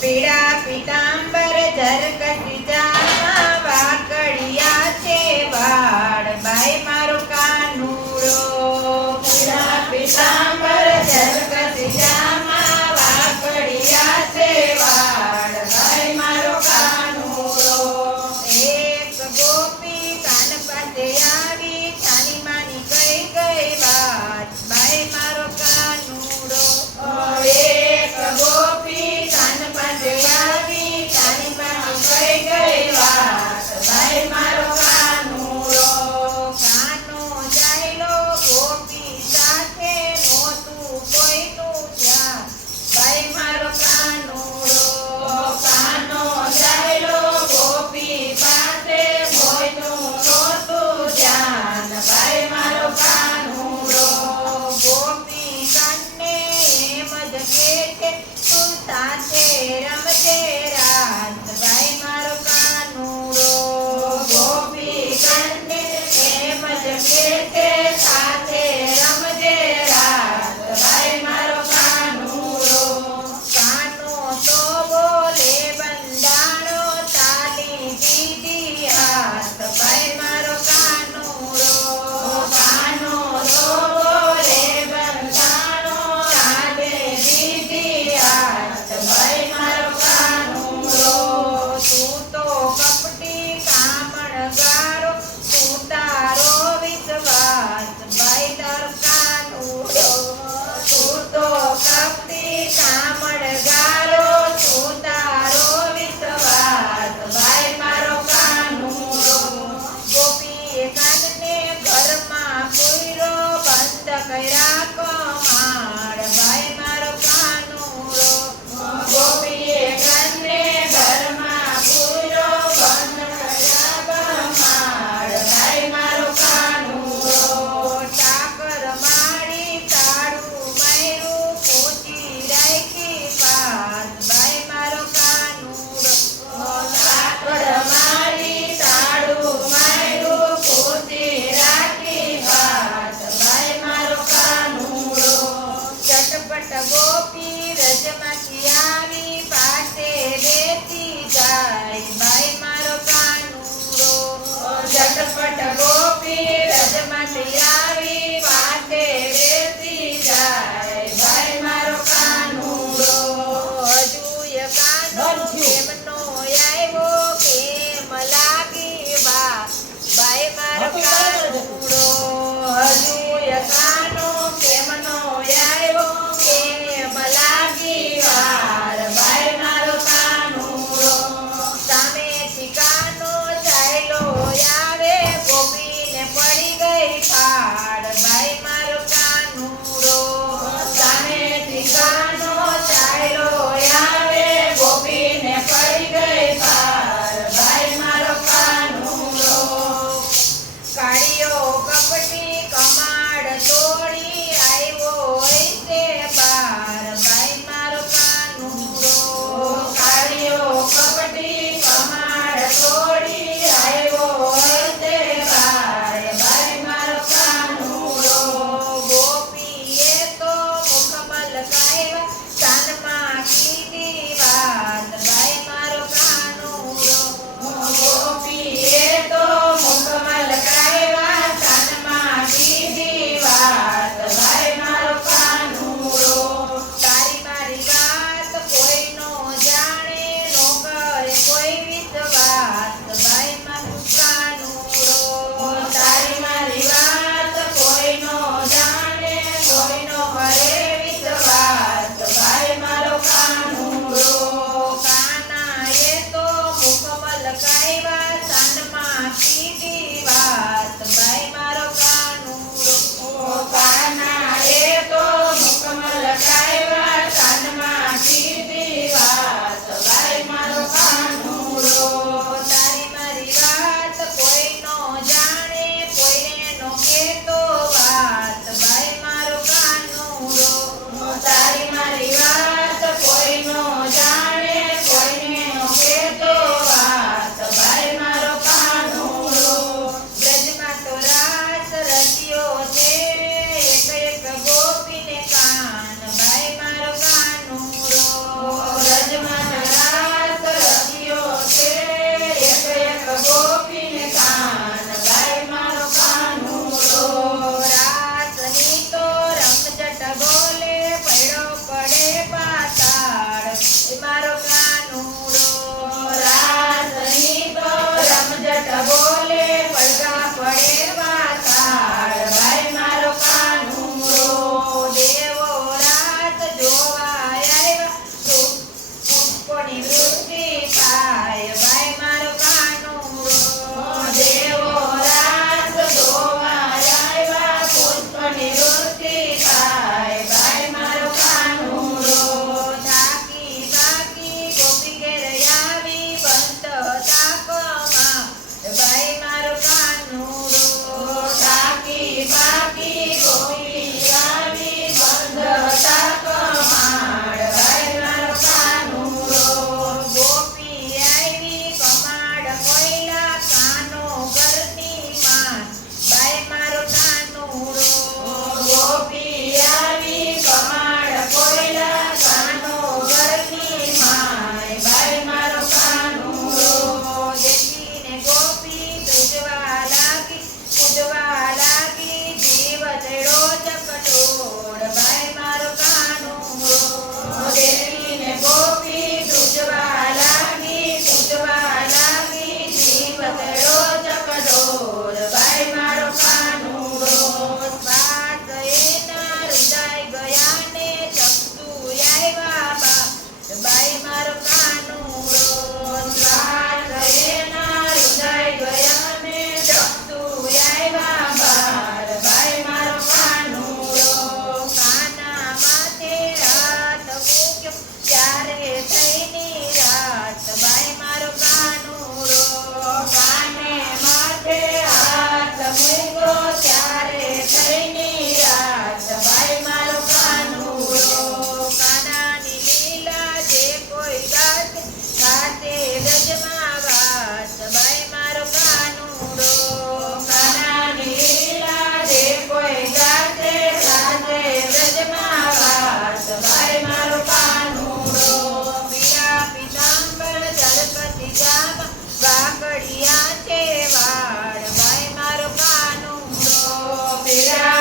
પીળા પીતાંબર ઝરકતી જામા વાકડિયા છે વાળ બાઈ મારો કાનુડો. પીળા પીતાંબર ઝરકતી જામા વાકડિયા છે વાળ બાઈ મારો કાનુડો. એક ગોપી કાન પાસે આવી છાની માની કઈ ગઈ વાત બાઈ મારો કાનુડો. એક ગોપી કાન પાસે આવી છાની માની કઈ ગઈ વાત બાઈ મારો કાનુડો. કાનો ચાલ્યો ગોપી સાથે નહોતું કોઈનું ધ્યાન બાઈ મારો કાનુડો. કાનો ચાલ્યો ગોપી પાસે કોઈનું નહોતું ધ્યાન બાઈ મારો કાનુડો. ગોપી કાનને એમ જ કહે છે તું સાથે રમજે રાત બાઈ મારો કાનુડો. ગોપી કાનને એમ જ કહે છે સાથે રમજે રાત બાઈ મારો કાનુડો. કાનો તો બોલે બંધાણો તાલી દીધી હાથ બાઈ મારો કાનુડો. કાનો તો બોલે બંધાણો તાલી દીધી હાથ બાઈ મારો કાનુડો. તું તો કપટી કામણગારો તું તારો વિશ્વાસ બાઈ તારો કાનુડો. તું તો કપટી કામણગારો તું તારો વિશ્વાસ બાઈ મારો કાનુડો. ગોપીએ કાનને ઘરમાં પૂર્યો બંધ કર્યા કમાડ બાઈ મારો કાનુડો. ગોપીએ કાનને ઘરમાં પૂર્યો બંધ કર્યા કમાડ બાઈ મારો કાનુડો. ટાકર મારી તાળું માર્યું પૂછી રાખી પાસ બાઈ મારો કાનુડો. ટાકર મારી તાળું માર્યું પૂછી રાખી પાસ બાઈ મારો કાનુડો. ચટપટ ગોપી રજમાંથી આવી પાસે બેસી જાય બાઈ મારો કાનુડો. ચટપટ ગોપી રજમાંથી આવી પાસે બેસી જાય બાઈ મારો કાનુડો. હજુય કાનો કેમનો આવ્યો કેમ લાગી વા બાઈ મારો કાનુડો. હજુય કાનો કેમનો આવ્યો કેમ લાગી વાર બાઈ મારો કાનુડો. સામેથી કાનો ચાલ્યો આવે ગોપીને પડી ગઈ ઠાડ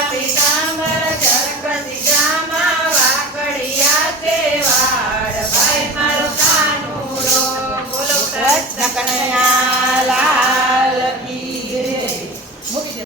પિતા